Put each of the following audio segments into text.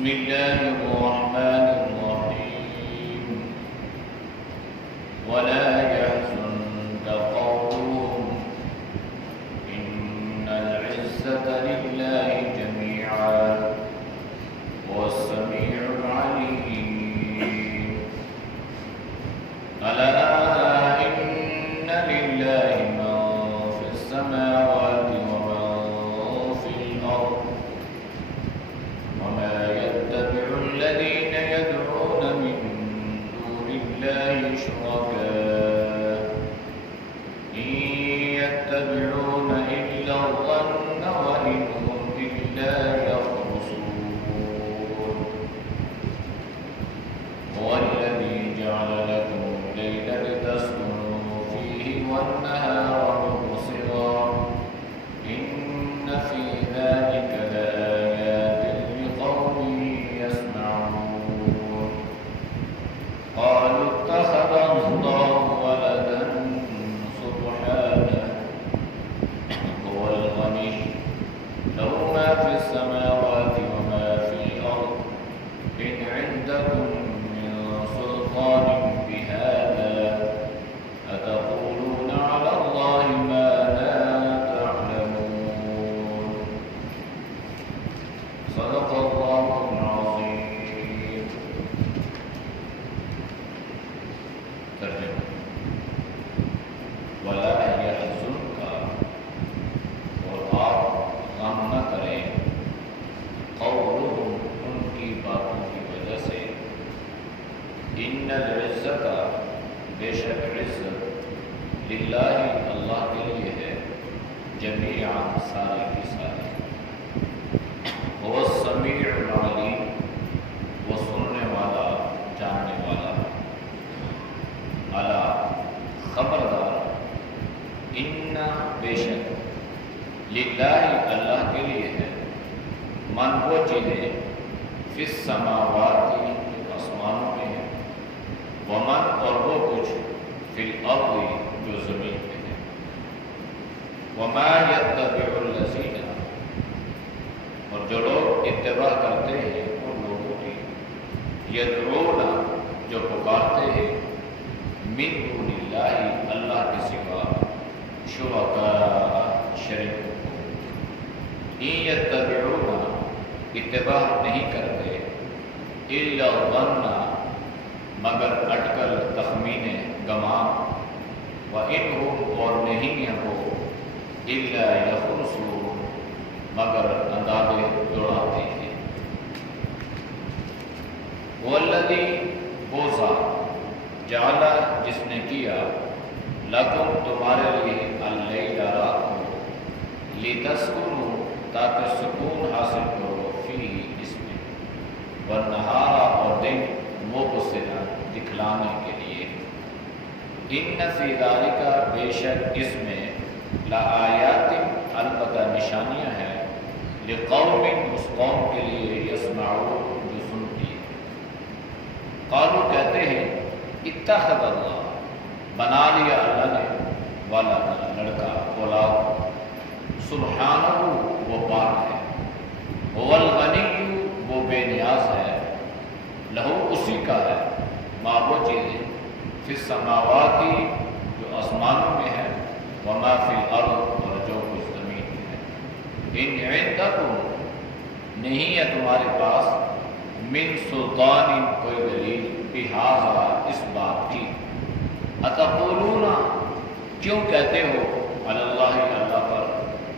بسم الله الرحمن الرحيم ولا يحزنك قولهم إن العزة لله جميعا هو السميع العليم ألا إن لله من في السماوات ومن في الأرض وما يتبع الذين يدعون من دون الله شركاء إن يتبعون إلا الظن وإن هم إلا يخرصون هو الذي جعل لكم الليل لتسكنوا فيه والنهار مبصرا إن في ذلك لآيات لقوم يسمعون قالوا اتخذ الله ولدا سبحانه هو الغني له ما في السماوات وما في الأرض إن عندكم من سلطان بهذا أتقولون على الله ما لا تعلمون صدق الله العظيم. ترجمہ ولا يحزنك اور آپ غم نہ کریں قولهم ان کی باتوں کی وجہ سے ان العزت بے شک عزت للہ اللہ کے لیے ہے جمیعا سارے کی سارے هو السمیع العلیم وہ سننے والا جاننے والا الا خبردار ان بے شک للہ اللہ کے لیے ہے من وہ چیزیں فی السماوات جو آسمانوں میں ہیں ومن اور وہ کچھ فی الارض جو زمین میں ہے وما یتبع الذین اور جو لوگ اتباع کرتے ہیں ان لوگوں کی یدعون جو پکارتے ہیں من دون اللہ اللہ کے سوا شرکاء شریک ان یتبعون اتباع نہیں کرتے الا الظن مگر اٹکل تخمین گمان وانہم اور نہیں ہیں وہ الا یخرصون مگر اندازے دوڑاتے ہیں والذی وہ ذات جعل جس نے کیا لکم تمہارے لیے اللیل رات کو لتسکنوا تاکہ سکون حاصل کرو فیہ اس میں والنہار اور دن مبصرا دکھلانے کے لیے ان فی ذالک بے شک اس میں لآیات البتہ نشانیاں ہیں لقوم اس قوم کے لیے یسمعون جو سنتی ہے قالوا کہتے ہیں اتخذ اللہ بنا لیا اللہ نے ولدا لڑکا اولاد سبحانہ وہ پاک ہے هو الغنی وہ بے نیاز ہے لہو اسی کا ہے ما وہ چیزیں فی السماوات جو آسمانوں میں ہے وما فی الارض اور جو کچھ زمین میں ہے ان عندکم نہیں ہے تمہارے پاس من سلطان کوئی دلیل بہذا اس بات کی اتقولون کیوں کہتے ہو علی اللہ اللہ پر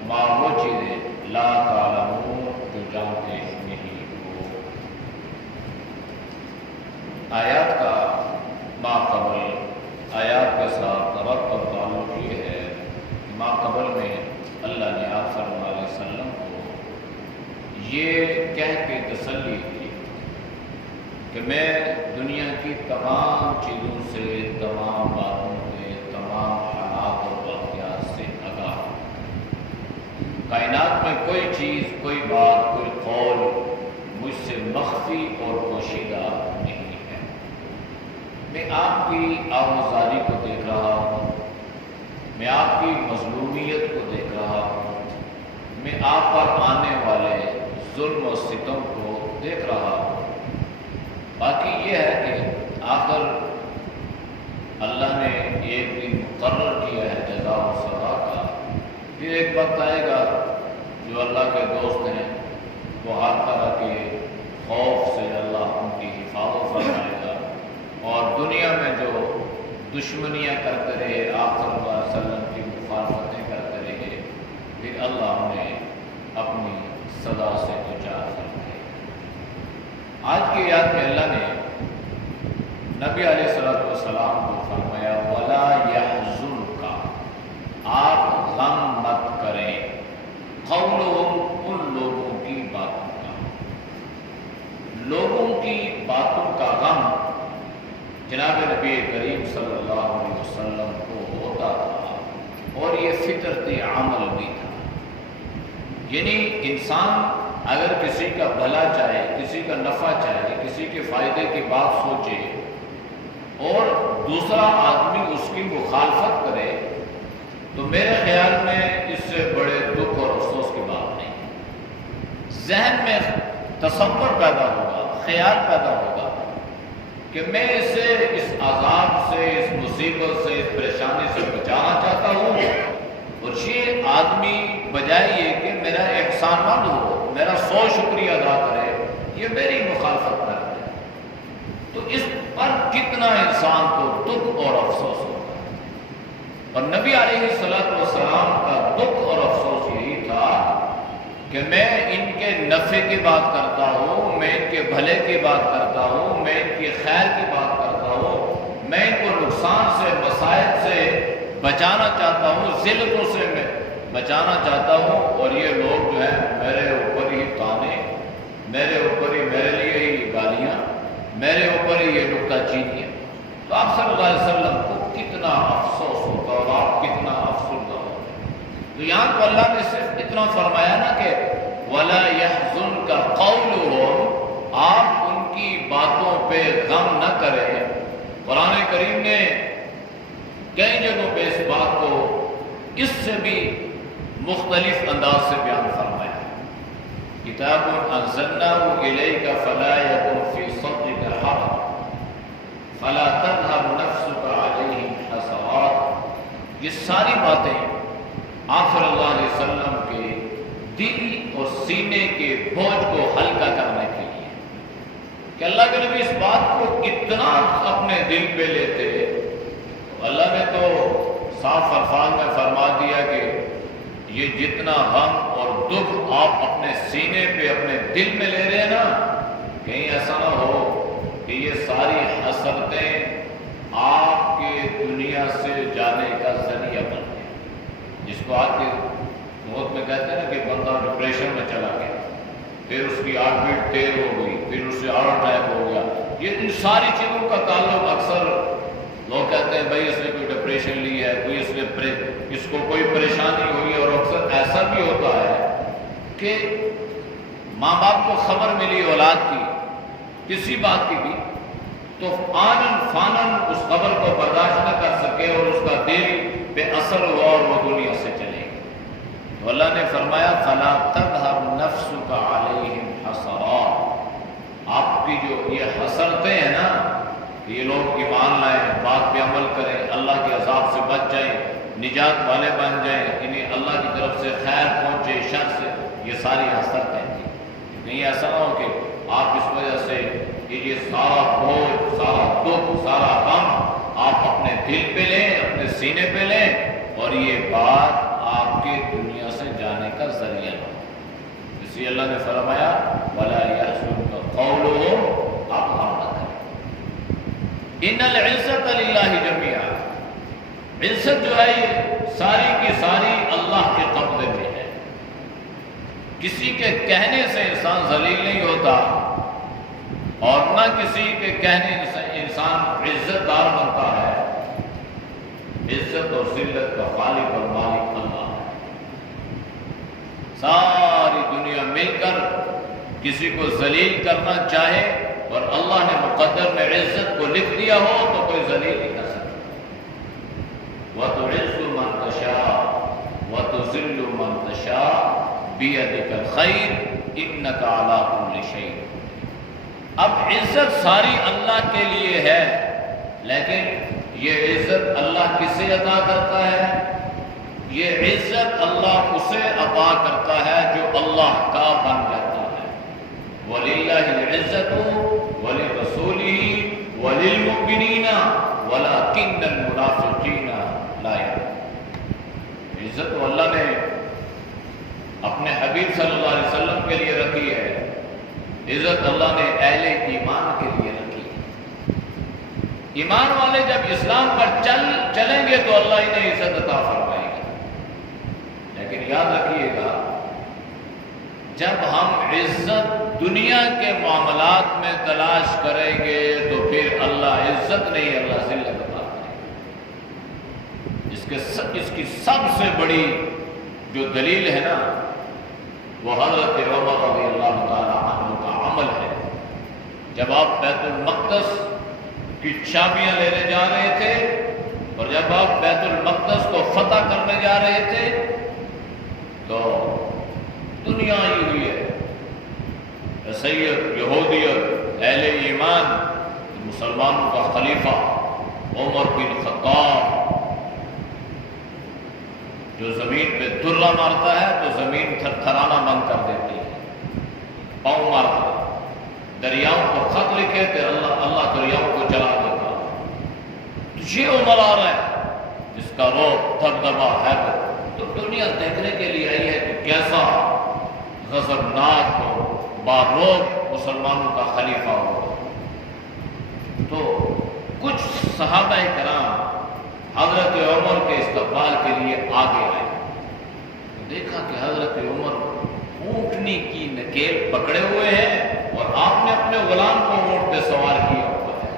ما وہ چیزیں لا تعلمون جو جانتے نہیں ہو. آیات کا ما قبل آیات کے ساتھ ربط اور تعلق یہ ہے کہ ما قبل میں اللہ نے آپ صلی اللہ علیہ وسلم کو یہ کہہ کے تسلی دی کہ میں دنیا کی تمام چیزوں سے تمام باتوں سے تمام حالات اور واقعات سے آگاہ ہوں. کائنات میں کوئی چیز کوئی بات کوئی قول مجھ سے مخفی اور پوشیدہ نہیں ہے. میں آپ کی آوازاری کو دیکھ رہا ہوں میں آپ کی مظلومیت کو دیکھ رہا ہوں میں آپ پر آنے والے ظلم و ستم کو دیکھ رہا ہوں۔ باقی یہ ہے کہ آخر اللہ نے ایک دن مقرر کیا ہے جزا و سزا کا، پھر ایک وقت آئے گا جو اللہ کے دوست ہیں وہ ہر طرح کے خوف سے اللہ ان کی حفاظت فرمائے گا، اور دنیا میں جو دشمنیاں کرتے رہے، آپ صلی اللہ علیہ وسلم کی مخالفتیں کرتے رہے، پھر اللہ انہیں اپنی سزا سے دوچار فرمائے گا۔ آج کی یاد میں اللہ نے نبی علیہ السلام کو فرمایا وَلَا يَحْزُنْكَ، آپ غم مت کریں، قَوْلُهُمْ، ان لوگوں کی باتوں کا، لوگوں کی باتوں کا غم جناب نبی کریم صلی اللہ علیہ وسلم کو ہوتا تھا، اور یہ فطرتی عمل بھی تھا۔ یعنی انسان اگر کسی کا بھلا چاہے، کسی کا نفع چاہے، کسی کے فائدے کی بات سوچے اور دوسرا آدمی اس کی مخالفت کرے، تو میرے خیال میں اس سے بڑے دکھ اور افسوس کی بات نہیں۔ ذہن میں تصور پیدا ہوگا، خیال پیدا ہوگا کہ میں اسے اس عذاب سے، اس مصیبت سے، اس پریشانی سے بچانا چاہتا ہوں، اور یہ آدمی بجائے یہ کہ میرا احسان مند ہو، میرا 100 شکریہ ادا کرے، یہ میری مخالفت کرتا ہے، تو اس پر کتنا انسان کو دکھ اور افسوس ہوتا ہے۔ اور نبی علیہ السلام کا دکھ اور افسوس یہی تھا کہ میں ان کے نفع کی بات کرتا ہوں، میں ان کے بھلے کی بات کرتا ہوں، میں ان کی خیر کی بات کرتا ہوں، میں ان کو نقصان سے، مسائل سے بچانا چاہتا ہوں، ذلتوں سے میں بچانا چاہتا ہوں، اور یہ لوگ جو ہیں میرے اوپر ہی تانے، میرے اوپر ہی، میرے لیے ہی گالیاں، میرے اوپر ہی یہ نکتہ چینی ہے۔ تو آپ صلی اللہ علیہ وسلم کو کتنا افسوس ہوتا اور آپ کتنا افسردہ ہوتے۔ تو یہاں تو اللہ نے صرف اتنا فرمایا نا کہ وَلَا يَحْزُنْكَ قَوْلُهُمْ، آپ ان کی باتوں پہ غم نہ کریں۔ قرآن کریم نے کئی جگہوں پہ اس بات کو اس سے بھی مختلف انداز سے بیان فرمایا۔ کتاب انزلناہ الیک فلا یکن فی صدرک حرج فلا تذهب نفسک علیہم حسرات، یہ ساری باتیں آپ صلی اللہ علیہ وسلم کے دل اور سینے کے بوجھ کو ہلکا کرنے کے لیے، کہ اللہ کے نبی اس بات کو اتنا اپنے دل پہ لیتے، اللہ نے تو صاف الفاظ میں فرما دیا کہ یہ جتنا غم اور دکھ آپ اپنے سینے پہ، اپنے دل میں لے رہے ہیں نا، کہیں ایسا نہ ہو کہ یہ ساری حسرتیں آپ کے دنیا سے جانے کا ذریعہ بن گئے، جس کو آج کے موت میں کہتے ہیں نا کہ بندہ ڈپریشن میں چلا گیا، پھر اس کی ہارٹ بیٹ تیز ہو گئی، پھر اس سے ہارٹ اٹیک ہو گیا۔ یہ ان ساری چیزوں کا تعلق اکثر لوگ کہتے ہیں بھائی اس نے کوئی ڈپریشن لی ہے، کوئی اس کو کوئی پریشانی ہوئی ہے، اور اکثر ایسا بھی ہوتا ہے کہ ماں باپ کو خبر ملی اولاد کی کسی بات کی بھی، تو آنن فانن اس خبر کو برداشت نہ کر سکے اور اس کا دل بے اثر ہوا اور وہ دنیا سے چلے گئے۔ تو اللہ نے فرمایا فَلَا تَذْهَبْ نَفْسُكَ عَلَيْهِمْ حَسَرَاتٍ، آپ کی جو یہ حسرتیں ہیں نا، یہ لوگ ایمان لائیں، بات پہ عمل کریں، اللہ کے عذاب سے بچ جائیں، نجات والے بن جائیں، انہیں اللہ کی طرف سے خیر پہنچے، شر سے، یہ ساری حسرتیں تھیں۔ نہیں ایسا نہ ہو کہ آپ اس وجہ سے یہ سارا بوجھ، سارا دکھ، سارا غم آپ اپنے دل پہ لیں، اپنے سینے پہ لیں، اور یہ بات آپ کے دنیا سے جانے کا ذریعہ ہو۔ اس لیے اللہ نے فرمایا وَلَا يَحْزُنْكَ قَوْلُهُمْ، آپ غم نہ کریں۔ ان العزت للہ جميعا، عزت جو ہے یہ ساری کی ساری اللہ کے قبضے میں ہے۔ کسی کے کہنے سے انسان ذلیل نہیں ہوتا، اور نہ کسی کے کہنے سے انسان عزت دار بنتا ہے۔ عزت اور ذلت کا خالق اور مالک اللہ ہے۔ ساری دنیا مل کر کسی کو ذلیل کرنا چاہے، اور اللہ نے مقدر میں عزت کو لکھ دیا ہو تو کوئی ذلیل نہیں کر سکتا۔ وَتُعِزُّ مَن تَشَاءُ وَتُذِلُّ مَن تَشَاءُ بِيَدِكَ الْخَيْرُ إِنَّكَ عَلَىٰ كُلِّ شَيْءٍ۔ اب عزت ساری اللہ کے لیے ہے، لیکن یہ عزت اللہ کسے عطا کرتا ہے؟ یہ عزت اللہ اسے عطا کرتا ہے جو اللہ کا بن جاتا ہے۔ وَلِلَّهِ الْعِزَّةُ وَلِرَسُولِهِ وَلِلْمُؤْمِنِينَ وَلَكِنَّ الْمُنَافِقِينَ لَا يَعْلَمُونَ۔ عزت تو اللہ نے اپنے حبیب صلی اللہ علیہ وسلم کے لیے رکھی ہے، عزت اللہ نے اہل ایمان کے لیے رکھی ہے۔ ایمان والے جب اسلام پر چلیں گے تو اللہ انہیں عزت عطا فرمائے گا، لیکن یاد رکھیے گا جب ہم عزت دنیا کے معاملات میں تلاش کریں گے تو پھر اللہ عزت نہیں، اللہ ذلت عطا کرے گا۔ اس کی سب سے بڑی جو دلیل ہے نا، وہ حضرت عمر رضی اللہ تعالی عنہ کا عمل ہے۔ جب آپ بیت المقدس کی چابیاں لینے جا رہے تھے اور جب آپ بیت المقدس کو فتح کرنے جا رہے تھے تو دنیا آئی ہوئی ہے، سید یہودیت اہل ایمان مسلمانوں کا خلیفہ عمر بن خطاب جو زمین پہ درہ مارتا ہے تو زمین تھر تھرانا بند کر دیتی ہے، پاؤں مارتا ہے، دریاؤں کو خط لکھے تھے اللہ دریاؤں کو جلا دیتا۔ تو یہ عمر آ رہا ہے جس کا روح دبدبا ہے، تو دنیا دیکھنے کے لیے آئی ہے کہ کیسا غضبناک ہو، باروق مسلمانوں کا خلیفہ ہو۔ تو کچھ صحابہ کرام حضرت عمر کے استقبال کے لیے آگے آئے، دیکھا کہ حضرت عمر اونٹنی کی نکیل پکڑے ہوئے ہیں اور آپ نے اپنے غلام کو اونٹ پہ سوار کیا ہوا ہے،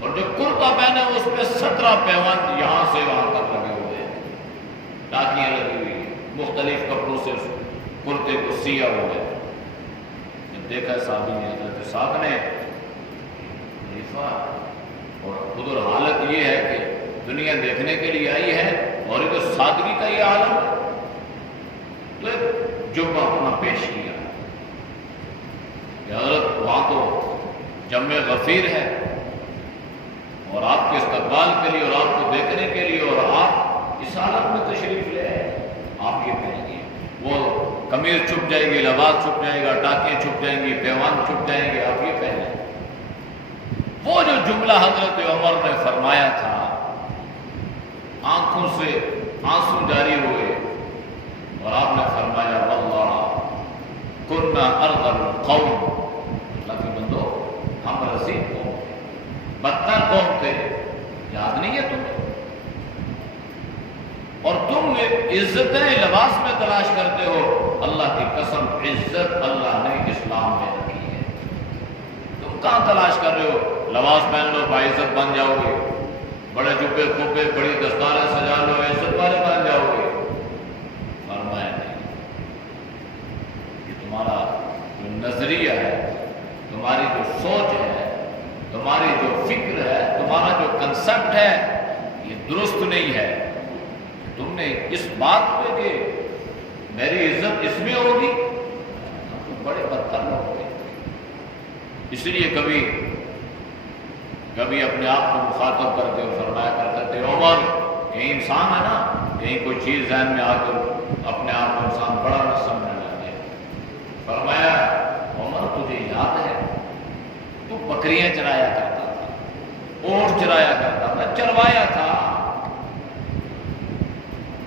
اور جو کرتا پہنا ہے اس پہ 17 پیوند یہاں سے وہاں تک لگے ہوئے ہیں، ٹاکیاں لگی ہوئی، مختلف کپڑوں سے کرتے کو سیا ہوا ہے۔ جب دیکھا صحابی نے، حضرت صاحب نے اور ادھر حالت یہ ہے کہ دنیا دیکھنے کے لیے آئی ہے اور ادھر سادگی کا یہ عالم ہے، تو ایک جمعہ اپنا پیش کیا کہ حضرت وہاں تو جمع غفیر ہے اور آپ کے استقبال کے لیے اور آپ کو دیکھنے کے لیے، اور آپ اس حالت میں تشریف لے آئے، آپ یہ پہنیں گے، وہ قمیض چھپ جائے گی، لباس چھپ جائے گا، ٹاکیں چھپ جائیں گی، پیوان چھپ جائیں گے، آپ یہ پہنیں۔ وہ جو جملہ حضرت عمر نے فرمایا تھا، آنکھوں سے آنسو جاری ہوئے اور آپ نے فرمایا واللہ کنا ارذل القوم، اللہ کے بندو ہم رسید قوم تھے، بدتر قوم تھے، یاد نہیں ہے تمہیں؟ اور تم عزتیں لباس میں تلاش کرتے ہو، اللہ کی قسم عزت اللہ نے اسلام میں رکھی ہے۔ تم کہاں تلاش کر رہے ہو؟ لباس پہن لو باعزت بن جاؤ گے، بڑے جبے کھوپے بڑی دستاریں سجا لو عزت والے بن جاؤ گے۔ فرمایا نہیں، یہ تمہارا جو نظریہ ہے، تمہاری جو سوچ ہے، تمہاری جو فکر ہے، تمہارا جو کنسپٹ ہے، یہ درست نہیں ہے۔ تم نے اس بات پہ کہ میری عزت اس میں ہوگی، تم بڑے بدتر لوگ ہوگے۔ اس لیے کبھی اپنے آپ کو مخاطب کرتے اور فرمایا کرتے تھے عمر، کہیں انسان ہے نا، کہیں کوئی چیز ذہن میں آ کر اپنے آپ کو انسان بڑا نہ سمجھنے لگے۔ فرمایا عمر تجھے یاد ہے تو بکریاں چرایا کرتا تھا، اونٹ چرایا کرتا تھا، چروایا تھا،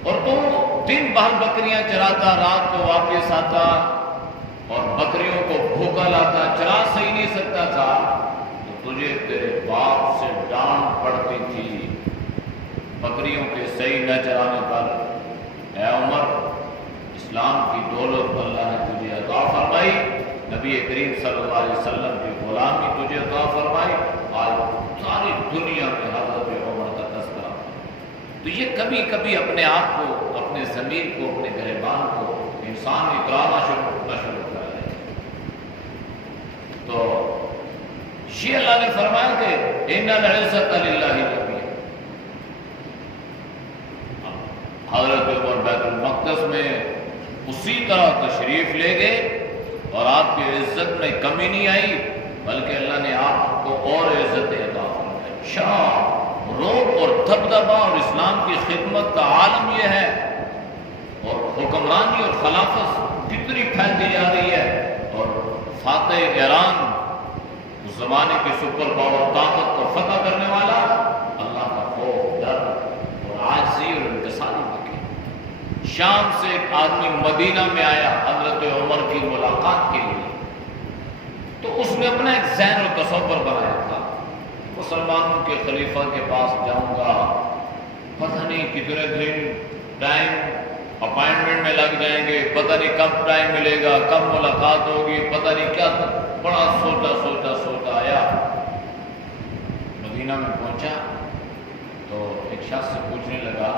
اور تو دن بھر بکریاں چراتا، رات کو واپس آتا اور بکریوں کو بھوکا لاتا، چرا صحیح نہیں سکتا تھا، تو تجھے تیرے باپ سے ڈانٹ پڑتی تھی بکریوں کے صحیح نہ چرانے پر۔ اے عمر، اسلام کی دولت اللہ نے تجھے عطا فرمائی، نبی کریم صلی اللہ علیہ وسلم کی غلامی تجھے عطا فرمائی، آج ساری دنیا میں حضرت عمر کا تذکرہ۔ تو یہ کبھی کبھی اپنے آپ کو، اپنے ضمیر کو، اپنے گریبان کو انسان اترانا شروع کر دے۔ تو یہ اللہ نے فرمایا کہ ان العزت للہ جميعا۔ حضرت عمر بیت المقدس میں اسی طرح تشریف لے گئے اور آپ کی عزت میں کمی نہیں آئی، بلکہ اللہ نے آپ کو اور عزتیں عطا فرمائی۔ شان، روب اور دبدبا اور اسلام کی خدمت کا عالم یہ ہے، اور حکمرانی اور خلافت کتنی پھیلتی جا رہی ہے، اور فاتح ایران اس زمانے کی سپر پاور طاقت کو فتح کرنے والا اللہ کا خوف، ڈر اور عاجزی اور انکساری بکی۔ شام سے ایک آدمی مدینہ میں آیا حضرت عمر کی ملاقات کے لیے، تو اس نے اپنا ایک ذہن و تصور بنایا تھا، مسلمانوں کے خلیفہ کے پاس جاؤں گا، پتہ نہیں کتنے دن ٹائم اپائنٹمنٹ میں لگ جائیں گے، پتہ نہیں کب ٹائم ملے گا، کب ملاقات ہوگی، پتہ نہیں کیا تھا۔ بڑا سوچا آیا، مدینہ میں پہنچا تو ایک شخص سے پوچھنے لگا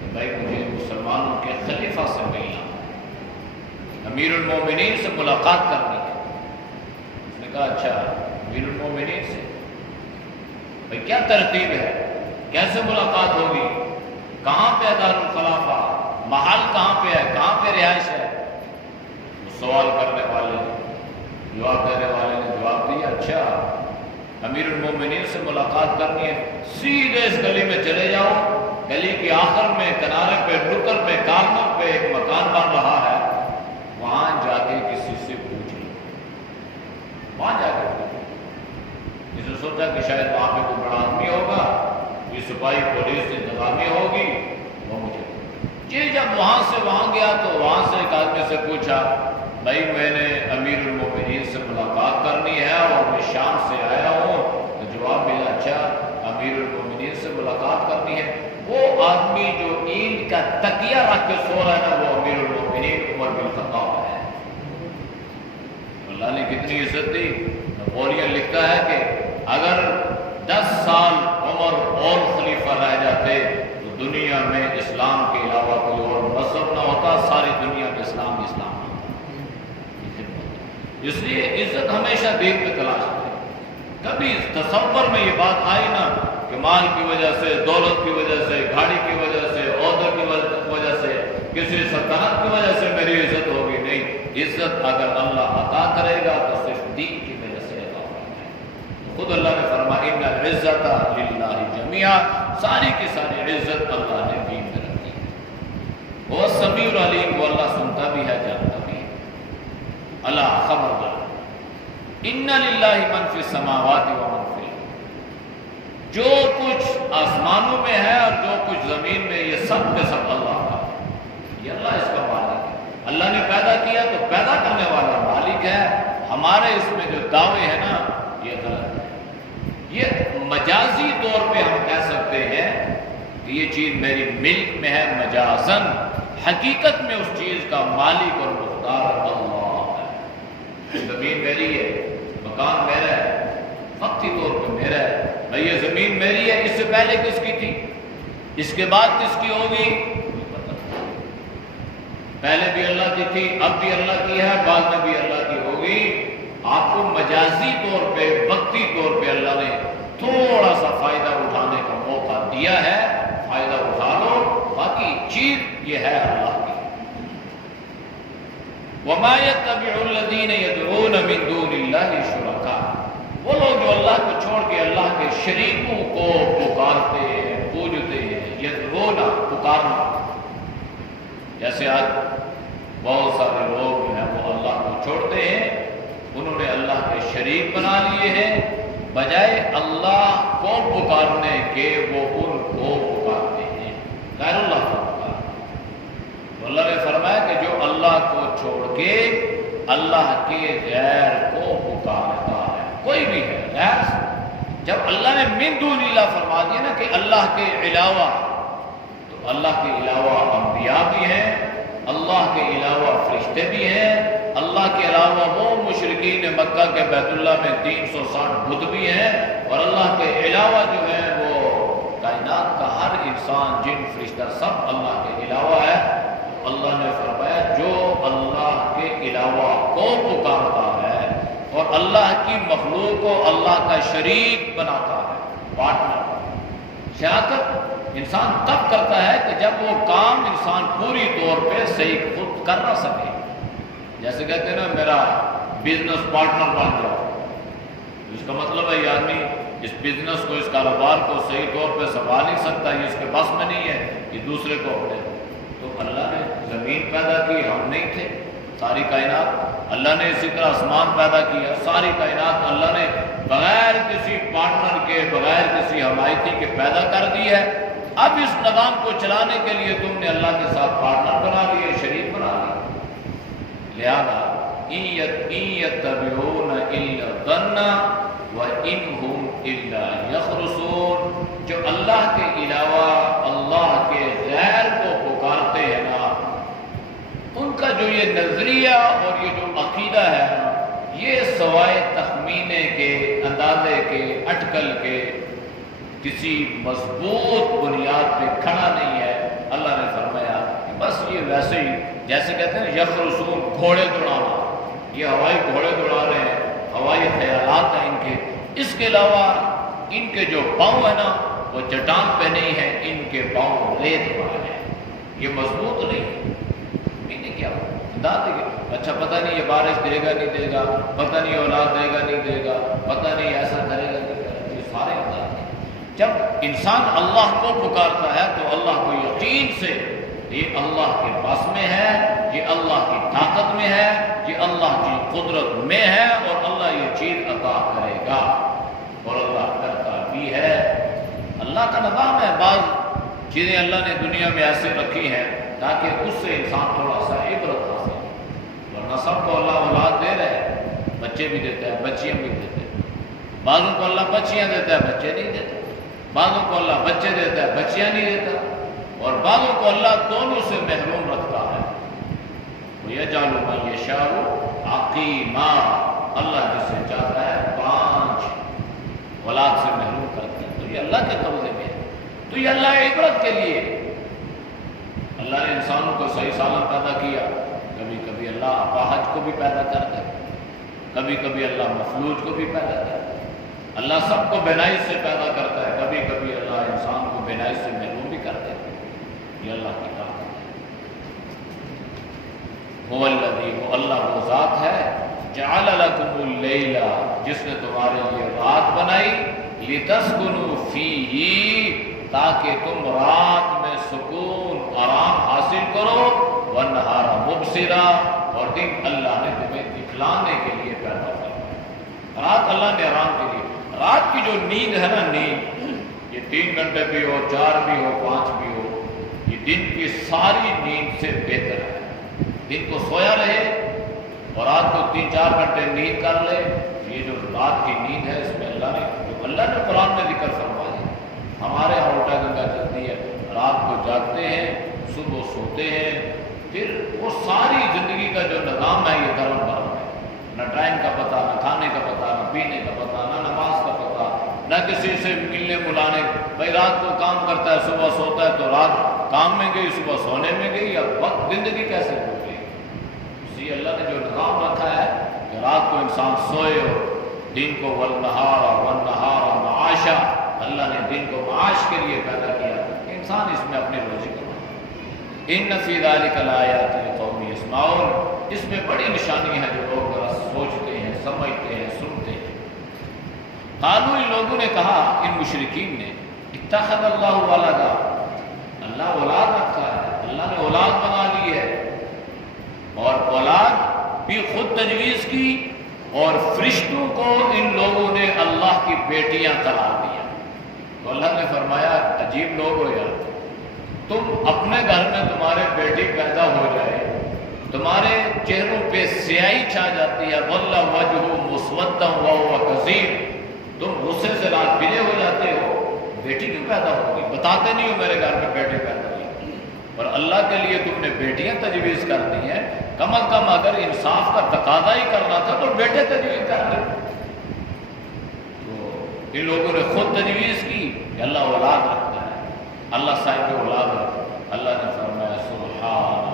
کہ بھائی مجھے مسلمانوں کے خلیفہ سے ملنا، امیر المومنین سے ملاقات کرنی ہے۔ اس نے کہا اچھا امیر المومنین سے، بھائی کیا ترتیب ہے، کیسے ملاقات ہوگی، کہاں پہ دار الخلافہ، محل کہاں پہ ہے، کہاں پہ رہائش ہے؟ سوال کرنے والے نے، جواب دینے والے نے جواب دیا اچھا امیر المومنین سے ملاقات کرنی ہے، سیدھے اس گلی میں چلے جاؤ، گلی کے آخر میں کنارے پہ نکر پہ کارنر پہ ایک مکان بن رہا ہے، وہاں جا کے کسی سے پوچھ لو، وہاں جا کے پوچھ لو۔ کسی نے سوچا کہ شاید وہاں پہ کوئی بڑا آدمی ہوگا، کوئی سپاہی پولیس انتظامیہ ہوگی، وہ مجھے جی جب وہاں سے وہاں گیا تو وہاں سے ایک آدمی سے پوچھا بھائی میں نے امیر المومنین سے ملاقات کرنی ہے اور میں شام سے آیا ہوں، تو جواب ملا اچھا امیر المومنین سے ملاقات کرنی ہے۔ وہ آدمی جو اینٹ کا تکیہ رکھ کے سو رہا ہے نا، وہ امیر المومنین عمر بن خطاب ہے۔ اللہ نے کتنی عزت دی۔ نپولین لکھتا ہے کہ اگر 10 سال عمر اور خلیفہ رہ جاتے تو دنیا میں اسلام کے علاوہ کوئی اور مذہب نہ ہوتا، ساری دنیا میں اسلام ہوتا۔ اس لیے عزت ہمیشہ دین میں تلاش کرے۔ کبھی تصور میں یہ بات آئی نا کہ مال کی وجہ سے، دولت کی وجہ سے، گاڑی کی وجہ سے، عہدے کی وجہ سے، کسی سلطنت کی وجہ سے میری عزت ہوگی، نہیں۔ عزت اگر اللہ عطا کرے گا تو صرف دین کی وجہ سے عطا ہوگا۔ خود اللہ نے فرمایا ان العزت للہ جمیعا، ساری کی ساری عزت اللہ نے دین میں رکھی ہے۔ وہ سمیع العلیم، وہ اللہ سنتا بھی ہے، جانتا بھی ہے۔ اللہ خبردار، ان للہ من فی السماوات و من فی الارض، جو کچھ آسمانوں میں ہے اور جو کچھ زمین میں، یہ سب کے سب اللہ کا ہے، یہ اللہ اس کا مالک ہے۔ اللہ نے پیدا کیا تو پیدا کرنے والا مالک ہے۔ ہمارے اس میں جو دعوے ہیں نا یہ غلط ہے۔ یہ مجازی طور پہ ہم کہہ سکتے ہیں کہ یہ چیز میری ملک میں ہے مجازن، حقیقت میں اس چیز کا مالک اور مختار اللہ ہے۔ زمین میری ہے، مکان میرا ہے، وقتی طور پہ میرا ہے۔ بھائی یہ زمین میری ہے، اس سے پہلے کس کی تھی، اس کے بعد کس کی ہوگی، پہلے بھی اللہ کی تھی، اب بھی اللہ کی ہے، بعد میں بھی اللہ کی ہوگی۔ آپ کو مجازی طور پہ، وقتی طور پہ اللہ نے تھوڑا سا فائدہ اٹھانے کا موقع دیا ہے، فائدہ اٹھا لو، باقی چیز یہ ہے اللہ کی۔ وَمَا يَتَّبِعُ الَّذِينَ يَدْعُونَ مِن دُونِ اللَّهِ شُرَكَاءَ، وہ لوگ جو اللہ کو چھوڑ کے اللہ کے شریکوں کو پکارتے ہیں، پوجتے ہیں۔ یدعون، پکارنا، جیسے آج بہت سارے لوگ جو ہیں وہ اللہ کو چھوڑتے ہیں، انہوں نے اللہ کے شریک بنا لیے ہیں، بجائے اللہ کو پکارنے کے وہ ان کو پکارتے ہیں، غیر اللہ کو پکارتے ہیں۔ تو اللہ نے فرمایا کہ جو اللہ کو چھوڑ کے اللہ کے غیر کو پکارتا ہے، کوئی بھی ہے غیر، جب اللہ نے من دون اللہ فرما دیا نا کہ اللہ کے علاوہ، تو اللہ کے علاوہ انبیاء بھی ہیں، اللہ کے علاوہ فرشتے بھی ہیں، اللہ کے علاوہ وہ مشرکین مکہ کے بیت اللہ میں 360 بت بھی ہیں، اور اللہ کے علاوہ جو ہے وہ کائنات کا ہر انسان، جن، فرشتہ، سب اللہ کے علاوہ ہے۔ اللہ نے فرمایا جو اللہ کے علاوہ کو پکارتا ہے اور اللہ کی مخلوق کو اللہ کا شریک بناتا ہے، پارٹنر، شراکت انسان تب کرتا ہے کہ جب وہ کام انسان پوری طور پہ صحیح خود کر نہ سکے، جیسے کہتے ہیں نا میرا بزنس پارٹنر بن جاؤ، اس کا مطلب ہے یہ آدمی اس بزنس کو، اس کاروبار کو صحیح طور پہ سنبھال نہیں سکتا، یہ اس کے بس میں نہیں ہے، یہ دوسرے کو اپنے۔ تو اللہ نے زمین پیدا کی، ہم نہیں تھے، ساری کائنات اللہ نے، اسی طرح آسمان پیدا کیا، ساری کائنات اللہ نے بغیر کسی پارٹنر کے، بغیر کسی حمایتی کے پیدا کر دی ہے۔ اب اس نظام کو چلانے کے لیے تم نے اللہ کے ساتھ پارٹنر بنا لیے، شریک بنا لیے۔ لہذا إِن يَتَّبِعُونَ إِلَّا الظَّنَّ وَإِنْ هُمْ إِلَّا يَخْرُصُونَ، جو اللہ کے علاوہ اللہ کے غیر کو پکارتے ہیں نا، ان کا جو یہ نظریہ اور یہ جو عقیدہ ہے یہ سوائے تخمینے کے، اندازے کے، اٹکل کے، کسی مضبوط بنیاد پہ کھڑا نہیں ہے۔ اللہ نے فرمایا کہ بس یہ ویسے ہی، جیسے کہتے ہیں یخرسون، گھوڑے دوڑانا، یہ ہوائی گھوڑے دوڑا رہے ہیں، ہوائی خیالات ہیں ان کے، اس کے علاوہ ان کے جو پاؤں ہیں نا وہ چٹان پہ نہیں ہے، ان کے پاؤں ریت پر ہیں، یہ مضبوط نہیں ہے۔ کیا اچھا پتہ نہیں یہ بارش دے گا نہیں دے گا، پتہ نہیں اولاد دے گا نہیں دے گا، پتہ نہیں ایسا کرے گا نہیں کرے گا، یہ سارے انداز ہیں۔ جب انسان اللہ کو پکارتا ہے تو اللہ کو یقین سے یہ اللہ کے بس میں ہے، یہ اللہ کی طاقت میں ہے، یہ اللہ کی قدرت میں ہے، اور اللہ یہ چیز عطا کرے گا، اور اللہ کرتا بھی ہے۔ اللہ کا نظام ہے، بعض چیزیں اللہ نے دنیا میں ایسے رکھی ہیں تاکہ اس سے انسان تھوڑا سا عبرت حاصل، ورنہ سب کو اللہ اولاد دے رہے ہیں، بچے بھی دیتا ہے، بچیاں بھی دیتے ہیں، بعضوں کو اللہ بچیاں دیتا ہے، بچے نہیں دیتے، بعضوں کو اللہ بچے دیتا ہے، بچیاں نہیں دیتا، اور بعضوں کو اللہ دونوں سے محروم رکھتا ہے۔ وَيَجْعَلُ مَن يَشَاءُ عَقِيمًا، اللہ جسے چاہتا ہے 5 اولاد سے محروم کرتا ہے، تو یہ اللہ کے قبضے میں ہے، تو یہ اللہ عبرت کے لیے۔ اللہ نے انسانوں کو صحیح سالم پیدا کیا، کبھی کبھی اللہ اپاہج کو بھی پیدا کرتا ہے، کبھی کبھی اللہ مفلوج کو بھی پیدا کرتا ہے، اللہ سب کو بینائی سے پیدا کرتا ہے، کبھی کبھی اللہ انسان کو بینائی سے محروم بھی کرتا ہے، یہ اللہ کی طاقت ہے۔ هو الذی، وہ اللہ وہ ذات ہے، جعل لکم اللیل، جس نے تمہارے لیے رات بنائی، لتسکنوا فیہ، تاکہ تم رات میں سکون آرام حاصل کرو، والنہار مبصرا، اور دن اللہ نے تمہیں دکھلانے کے لیے پیدا کیا۔ رات اللہ نے آرام کے لیے، رات کی جو نیند ہے نا، نیند یہ 3 گھنٹے بھی ہو، 4 بھی ہو، 5 بھی ہو، یہ دن کی ساری نیند سے بہتر ہے۔ دن کو سویا رہے اور رات کو 3-4 گھنٹے نیند کر لے، یہ جو رات کی نیند ہے اس میں اللہ نے قرآن میں ذکر فرمایا۔ ہمارے یہاں الٹا گنگا چلتی ہے، رات کو جاگتے ہیں، صبح سوتے ہیں، پھر وہ ساری زندگی کا جو نظام ہے یہ درم برم ہے، نہ ٹائم کا پتہ، نہ کھانے کا پتہ، نہ پینے کا پتہ، نہ نماز کا پتہ، نہ کسی سے ملنے ملانے۔ بھائی رات کو کام کرتا ہے، صبح سوتا ہے، تو رات کام میں گئی، صبح سونے میں گئی، اب وقت زندگی کیسے گزری؟ اسی اللہ نے جو نظام رکھا ہے کہ رات کو انسان سوئے اور دن کو والنہار معاشا، اللہ نے دن کو معاش کے لیے پیدا کیا کہ انسان اس میں اپنی روزی کمائے۔ ان فی ذلک لآیات لقوم یسمعون، اس میں بڑی نشانی ہے جو لوگ ذرا سوچتے ہیں، سمجھتے ہیں، سنتے ہیں۔ قالوا، ان لوگوں نے کہا، ان مشرکین نے، اتخذ اللہ ولدا، اللہ اولاد رکھا ہے، اللہ نے اولاد بنا لی ہے، اور اولاد بھی خود تجویز کی، اور فرشتوں کو ان لوگوں نے اللہ کی بیٹیاں قرار دیا۔ تو اللہ نے فرمایا عجیب لوگ ہو یار، تم اپنے گھر میں تمہارے بیٹی پیدا ہو جائے، تمہارے چہروں پہ سیاہی چھا جاتی ہے، وَلَّ وَجْهُ مُسْوَدًّا وَهُوَ كَظِيمٌ، تم غصے سے رات بھیجے ہو جاتے ہو، بیٹی کیوں پیدا ہوگی؟ بتاتے نہیں ہو میرے گھر میں بیٹے پیدا ہوئی، اور اللہ کے لیے تم نے بیٹیاں تجویز کر دی ہیں، کم از کم اگر انصاف کا تقاضا ہی کرنا تھا تو بیٹے تجویز کر لیں۔ تو ان لوگوں نے خود تجویز کی کہ اللہ اولاد رکھتا ہے، اللہ صاحب اولاد رکھتا ہے۔ اللہ نے فرمایا سبحانہ،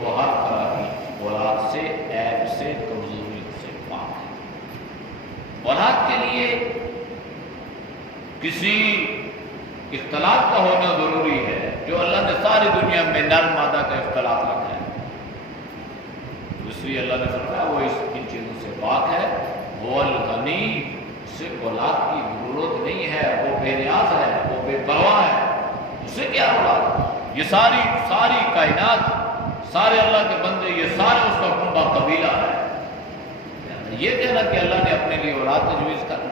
وہ ہر طرح کی اولاد سے، عیب سے، کمزوری سے پاک ہے۔ اولاد کے لیے کسی اختلاط کا ہونا ضروری ہے، جو اللہ نے ساری دنیا میں نر مادہ کا اختلاط رکھا ہے۔ اس لیے اللہ نے فرمایا وہ ان چیزوں سے پاک ہے، وہ الغنی، اسے اولاد کی ضرورت نہیں ہے، وہ بے نیاز ہے، وہ بے پرواہ ہے، اسے کیا اولاد؟ یہ ساری کائنات، سارے اللہ کے بندے، یہ سارے اس کا کنبہ قبیلہ ہے۔ یہ کہنا کہ اللہ نے اپنے لیے اولاد تجویز کر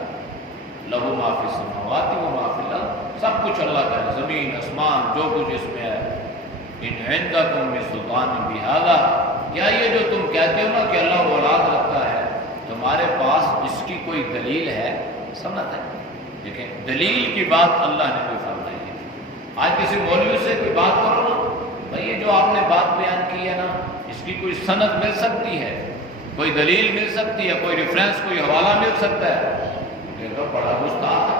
لہو ما فی السماوات و ما فی الارض، سب کچھ اللہ کا ہے، زمین آسمان جو کچھ اس میں ہے۔ ان عندکم من سلطان بہذا، کیا یہ جو تم کہتے ہو نا کہ اللہ اولاد رکھتا ہے، تمہارے پاس اس کی کوئی دلیل ہے؟ سنت ہے؟ دیکھیں دلیل کی بات اللہ نے کوئی فرمائی ہے۔ آج کسی مولوی سے کوئی بات کرو نا، بھائی یہ جو آپ نے بات بیان کی ہے نا، اس کی کوئی سند مل سکتی ہے، کوئی دلیل مل سکتی ہے، کوئی ریفرنس، کوئی حوالہ مل سکتا ہے؟ دیکھو بڑا گستاخ ہے،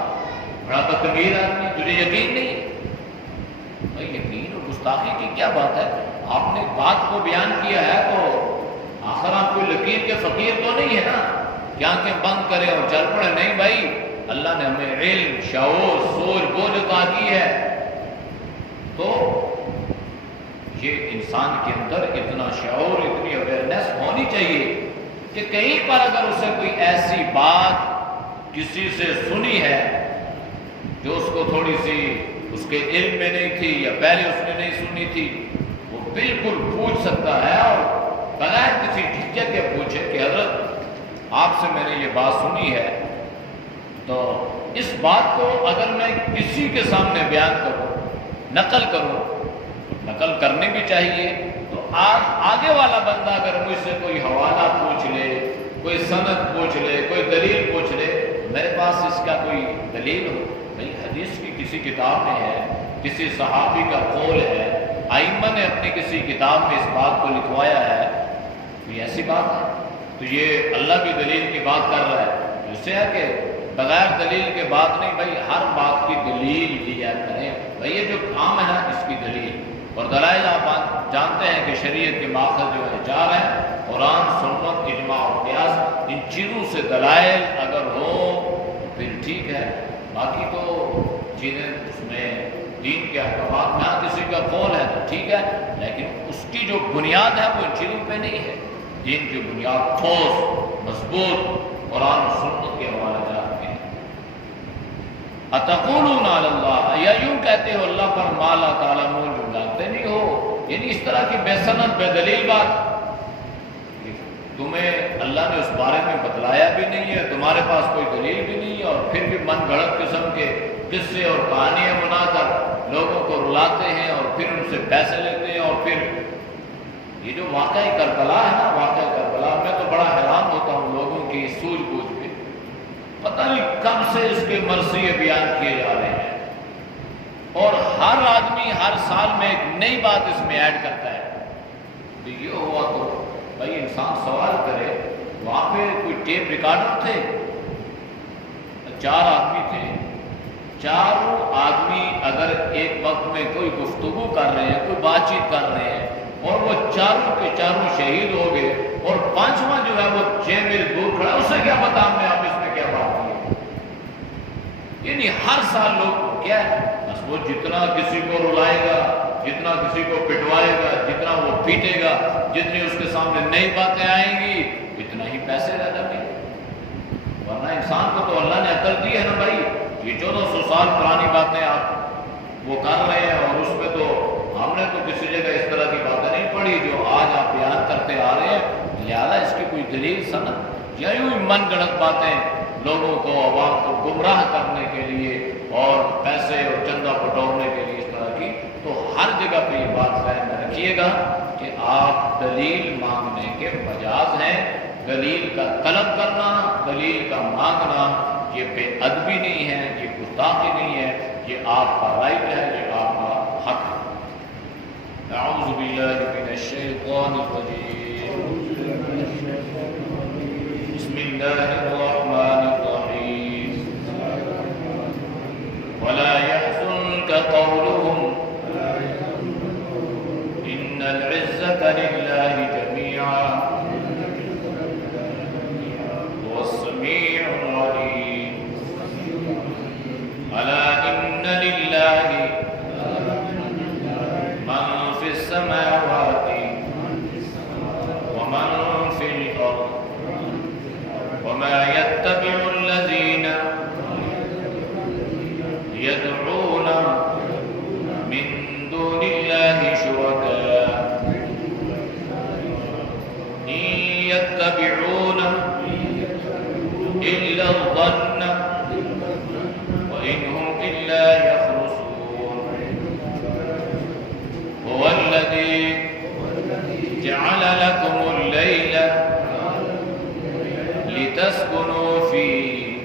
بڑا بدتمیز آدمی، تجھے یقین نہیں؟ بھائی یقین اور گستاخی کی کیا بات ہے؟ آپ نے بات کو بیان کیا ہے تو آخر آپ کوئی لکیر کے فقیر تو نہیں ہے نا کہ آنکھیں بند کریں اور چل پڑے؟ نہیں بھائی، اللہ نے ہمیں علم، شعور، سوچ، بوجھ عطا کی ہے، تو یہ انسان کے اندر اتنا شعور، اتنی اویئرنیس ہونی چاہیے کہ کہیں پر اگر اسے کوئی ایسی بات کسی سے سنی ہے جو اس کو تھوڑی سی اس کے علم میں نہیں تھی یا پہلے اس نے نہیں سنی تھی، وہ بالکل پوچھ سکتا ہے اور بغیر کسی جھجک کے پوچھے کہ حضرت آپ سے میں نے یہ بات سنی ہے، تو اس بات کو اگر میں کسی کے سامنے بیان کروں، نقل کروں، نقل کرنی بھی چاہیے، تو آگے والا بندہ اگر مجھ سے کوئی حوالہ پوچھ لے، کوئی سند پوچھ لے، کوئی دلیل پوچھ لے، میرے پاس اس کا کوئی دلیل ہو، بھائی حدیث کی کسی کتاب میں ہے، کسی صحابی کا قول ہے، ائمہ نے اپنی کسی کتاب میں اس بات کو لکھوایا ہے، یہ ایسی بات ہے تو یہ اللہ کی دلیل کی بات کر رہا ہے، اس سے ہے کہ بغیر دلیل کے بات نہیں، بھائی ہر بات کی دلیل دیا کریں، بھائی یہ جو کام ہے نا اس کی دلیل اور دلائل آپ جانتے ہیں کہ شریعت کے ماخذ جو ہے چار ہیں، قرآن، سنت، اجماع اور قیاس، ان چیزوں سے دلائل اگر ہو تو پھر ٹھیک ہے، باقی تو چیزیں اس میں دین کے احکامات میں کسی کا قول ہے تو ٹھیک ہے، لیکن اس کی جو بنیاد ہے وہ ان چیزوں پہ نہیں ہے، دین کی بنیاد ٹھوس، مضبوط قرآن و سنت کے حوالے جات میں ہے۔ اتقولون علی اللہ، یا یوں کہتے ہو اللہ پر ما لا تعلمون، جو جانتے نہیں ہو، یعنی اس طرح کی بے سند بے دلیل بات تمہیں اللہ نے اس بارے میں بتلایا بھی نہیں ہے، تمہارے پاس کوئی دلیل بھی نہیں ہے، اور پھر بھی من گھڑت قسم کے قصے اور کہانیاں بنا کر لوگوں کو رلاتے ہیں اور پھر ان سے پیسے لیتے ہیں، اور پھر یہ جو واقعہ کربلا ہے نا، واقعہ کربلا، میں تو بڑا حیران ہوتا ہوں لوگوں کی سوجھ بوجھ پہ، پتہ نہیں کب سے اس کے مرثیے بیان کیے جا رہے ہیں، اور ہر آدمی ہر سال میں ایک نئی بات اس میں ایڈ کرتا ہے۔ تو یہ ہوا تو بھائی انسان سوال کرے، وہاں پہ کوئی ٹیپ ریکارڈر تھے، 4 آدمی تھے، چاروں آدمی اگر ایک وقت میں کوئی گفتگو کر رہے ہیں، کوئی بات چیت کر رہے ہیں، اور وہ چاروں کے چاروں شہید ہو گئے، اور 5واں جو ہے وہ 6 میل دور کھڑا، اسے کیا پتا ہم نے آپ اس میں کیا بات کی؟ یعنی ہر سال لوگ کیا ہے، بس وہ جتنا کسی کو رلائے گا، جتنا کسی کو پٹوائے گا، جتنا وہ پیٹے گا، جتنی اس کے سامنے نئی باتیں آئیں گی، اتنا ہی پیسے زیادہ ملیں گے۔ ورنہ انسان کو تو اللہ نے عقل دی ہے نا بھائی، یہ 1400 سال پرانی باتیں آپ وہ کر رہے ہیں، اور اس میں تو ہم نے تو کسی جگہ اس طرح کی باتیں نہیں پڑھی جو آج آپ بیان کرتے آ رہے ہیں، لہذا اس کی کوئی دلیل سند یا یوں من گڑت باتیں لوگوں کو، عوام کو گمراہ کرنے کے لیے اور پیسے اور چندہ پٹورنے کے لیے اس طرح کی، تو ہر جگہ پہ یہ بات ذہن میں رکھیے گا کہ آپ دلیل مانگنے کے مجاز ہیں، دلیل کا طلب کرنا، دلیل کا مانگنا یہ بے ادبی نہیں ہے، یہ گستاخی نہیں ہے، یہ آپ کا رائٹ ہے، یہ آپ کا حق ہے۔ اعوذ باللہ من الشیطان الرجیم، بسم اللہ الرحمن الرحیم، ولا يحزنك قولهم ان العزة لله جميعا هو السميع العليم، الا ان لله من في السماوات يتبعون إلا الظن وإن هم إلا يخرصون هو الذي جعل لكم الليل لتسكنوا فيه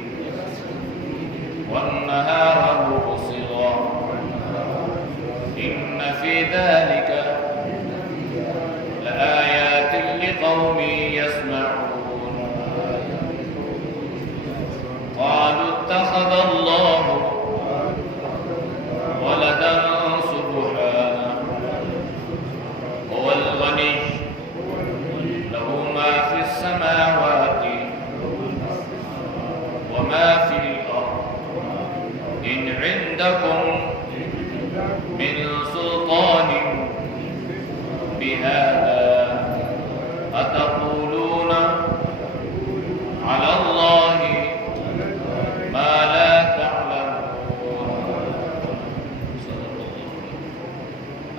والنهار مبصرا إن في ذلك لآيات لقوم يسمعون قالوا اتخذ الله ولدا سبحانه هو الغني له ما في السماوات وما في الأرض إن عندكم من سلطان بهذا أتقولون على الله ما لا تعلمون.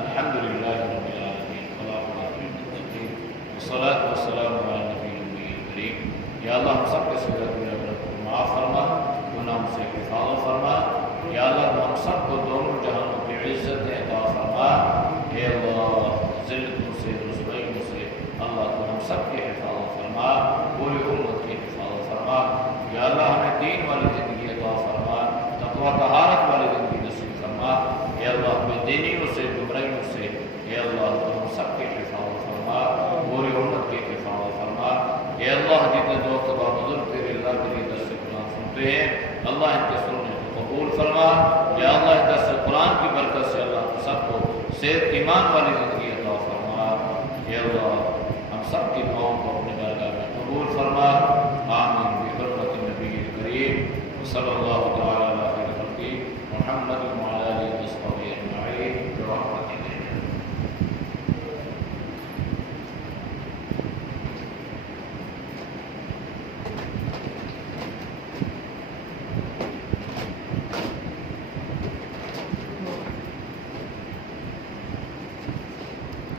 الحمد لله رب العالمين والصلاة والسلام على النبي الكريم. یا اللہ ہم سب کے سجدہ کو معاف فرما، گناہ سے حفاظت فرما. یا اللہ ہم سب کو دونوں جہانوں کی عزت عطا فرما. اے اللہ ذلتوں سے رسوائیوں سے اللہ تو ہم سب کی حفاظت فرما، پوری امت کی حفاظت فرما. یا اللہ ہمیں دین والی زندگی عطا فرما، تقوی طہارت والی زندگی نصیب فرما. اے اللہ ہمیں دینیوں سے گمراہیوں سے اے اللہ تو ہم سب کی حفاظت فرما، پوری امت کی حفاظت فرما. اے اللہ جتنے دوست با بزرگ تیرے اللہ کے لیے درس قرآن سنتے ہیں اللہ ان کے سننے کو قبول فرما. یا اللہ درس قرآن کی برکت سے اللہ ہم سب کو صحت ایمان والی زندگی عطا فرما. اے اللہ ہم سب کی دعاؤں